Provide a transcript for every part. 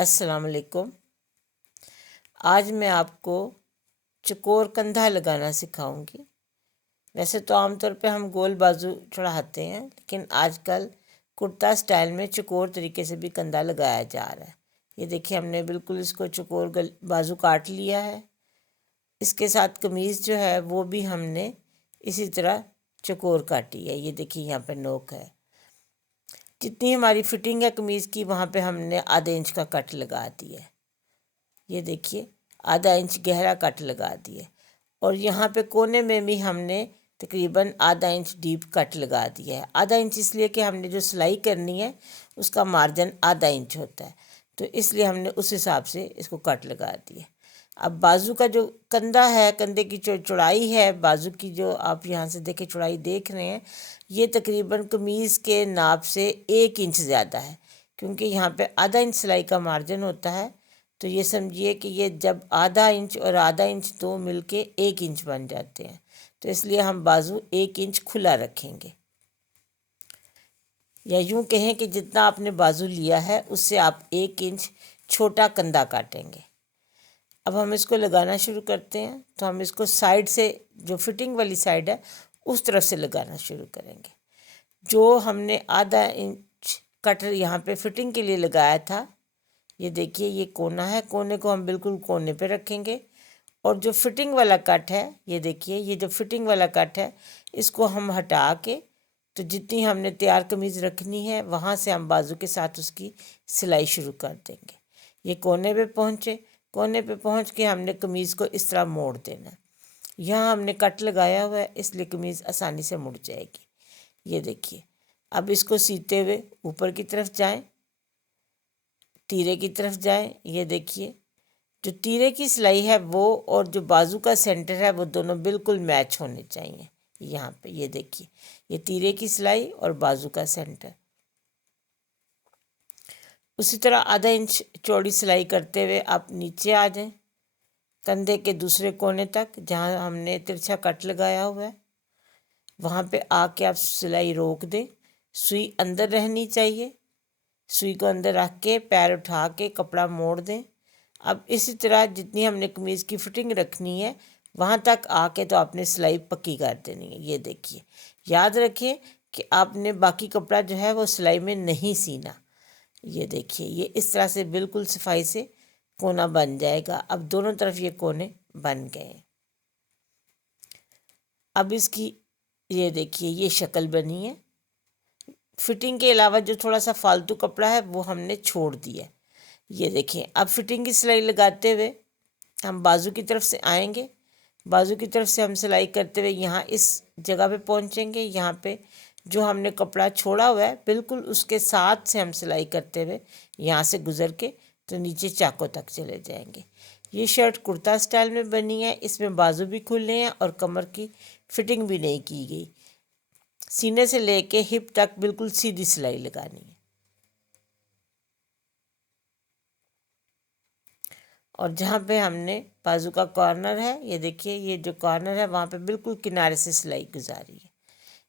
अस्सलाम वालेकुम। आज मैं आपको चकोर कंधा लगाना सिखाऊंगी। वैसे तो आमतौर पे हम गोल बाजू चढ़ाते हैं, लेकिन आजकल कुर्ता स्टाइल में चकोर तरीके से भी कंधा लगाया जा रहा है। ये देखिए, हमने बिल्कुल इसको चकोर बाजू काट लिया है। इसके साथ कमीज़ जो है वो भी हमने इसी तरह चकोर काटी है। ये देखिए, यहाँ पे नोक है। जितनी हमारी फिटिंग है कमीज़ की, वहाँ पे हमने आधे इंच का कट लगा दिया है। ये देखिए, आधा इंच गहरा कट लगा दिया। और यहाँ पे कोने में भी हमने तकरीबन आधा इंच डीप कट लगा दिया है। आधा इंच इसलिए कि हमने जो सिलाई करनी है उसका मार्जिन आधा इंच होता है, तो इसलिए हमने उस हिसाब से इसको कट लगा दिया। अब बाजू का जो कंधा है, कंधे की जो चौड़ाई है बाजू की, जो आप यहाँ से देखे चौड़ाई देख रहे हैं, ये तकरीबन कमीज़ के नाप से 1 इंच ज़्यादा है, क्योंकि यहाँ पे आधा इंच सिलाई का मार्जिन होता है। तो ये समझिए कि ये जब आधा इंच और आधा इंच दो मिलके 1 इंच बन जाते हैं, तो इसलिए हम बाजू 1 इंच खुला रखेंगे। या यूँ कहें कि जितना आपने बाजू लिया है उससे आप 1 इंच छोटा कंधा काटेंगे। अब हम इसको लगाना शुरू करते हैं। तो हम इसको साइड से, जो फिटिंग वाली साइड है उस तरफ से लगाना शुरू करेंगे। जो हमने आधा इंच कट यहाँ पे फिटिंग के लिए लगाया था, ये देखिए, ये कोना है, कोने को हम बिल्कुल कोने पे रखेंगे। और जो फिटिंग वाला कट है, ये देखिए, ये जो फिटिंग वाला कट है इसको हम हटा के, तो जितनी हमने तैयार कमीज़ रखनी है वहाँ से हम बाजू के साथ उसकी सिलाई शुरू कर देंगे। ये कोने पे पहुँचे, कोने पे पहुँच के हमने कमीज़ को इस तरह मोड़ देना। यहाँ हमने कट लगाया हुआ है, इसलिए कमीज़ आसानी से मुड़ जाएगी। ये देखिए, अब इसको सीते हुए ऊपर की तरफ जाएं, तीरे की तरफ जाएं। ये देखिए, जो तीरे की सिलाई है वो और जो बाजू का सेंटर है वो दोनों बिल्कुल मैच होने चाहिए। यहाँ पे ये देखिए, ये तीरे की सिलाई और बाजू का सेंटर। उसी तरह आधा इंच चौड़ी सिलाई करते हुए आप नीचे आ जाएं, कंधे के दूसरे कोने तक, जहाँ हमने तिरछा कट लगाया हुआ है। वहाँ पे आके आप सिलाई रोक दें। सुई अंदर रहनी चाहिए। सुई को अंदर रख के पैर उठा के कपड़ा मोड़ दें। अब इसी तरह जितनी हमने कमीज़ की फिटिंग रखनी है वहाँ तक आके तो आपने सिलाई पक्की कर देनी है। ये देखिए, याद रखिए कि आपने बाकी कपड़ा जो है वो सिलाई में नहीं सीना। ये देखिए, ये इस तरह से बिल्कुल सफाई से कोना बन जाएगा। अब दोनों तरफ ये कोने बन गए। अब इसकी ये देखिए, ये शक्ल बनी है। फिटिंग के अलावा जो थोड़ा सा फालतू कपड़ा है वो हमने छोड़ दिया। ये देखिए, अब फिटिंग की सिलाई लगाते हुए हम बाजू की तरफ से आएंगे। बाजू की तरफ से हम सिलाई करते हुए यहाँ इस जगह पे पहुँचेंगे। यहाँ पे जो हमने कपड़ा छोड़ा हुआ है बिल्कुल उसके साथ से हम सिलाई करते हुए यहाँ से गुज़र के तो नीचे चाकों तक चले जाएंगे। ये शर्ट कुर्ता स्टाइल में बनी है। इसमें बाजू भी खुले हैं और कमर की फिटिंग भी नहीं की गई। सीने से लेके हिप तक बिल्कुल सीधी सिलाई लगानी है। और जहाँ पे हमने बाजू का कॉर्नर है, ये देखिए, ये जो कॉर्नर है वहाँ पे बिल्कुल किनारे से सिलाई गुजारी है।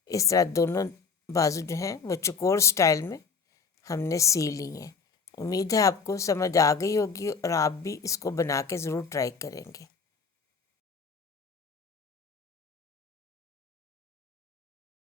इस तरह दोनों बाजू जो हैं वो चकोर स्टाइल में हमने सी ली हैं। उम्मीद है आपको समझ आ गई होगी और आप भी इसको बना के ज़रूर ट्राई करेंगे।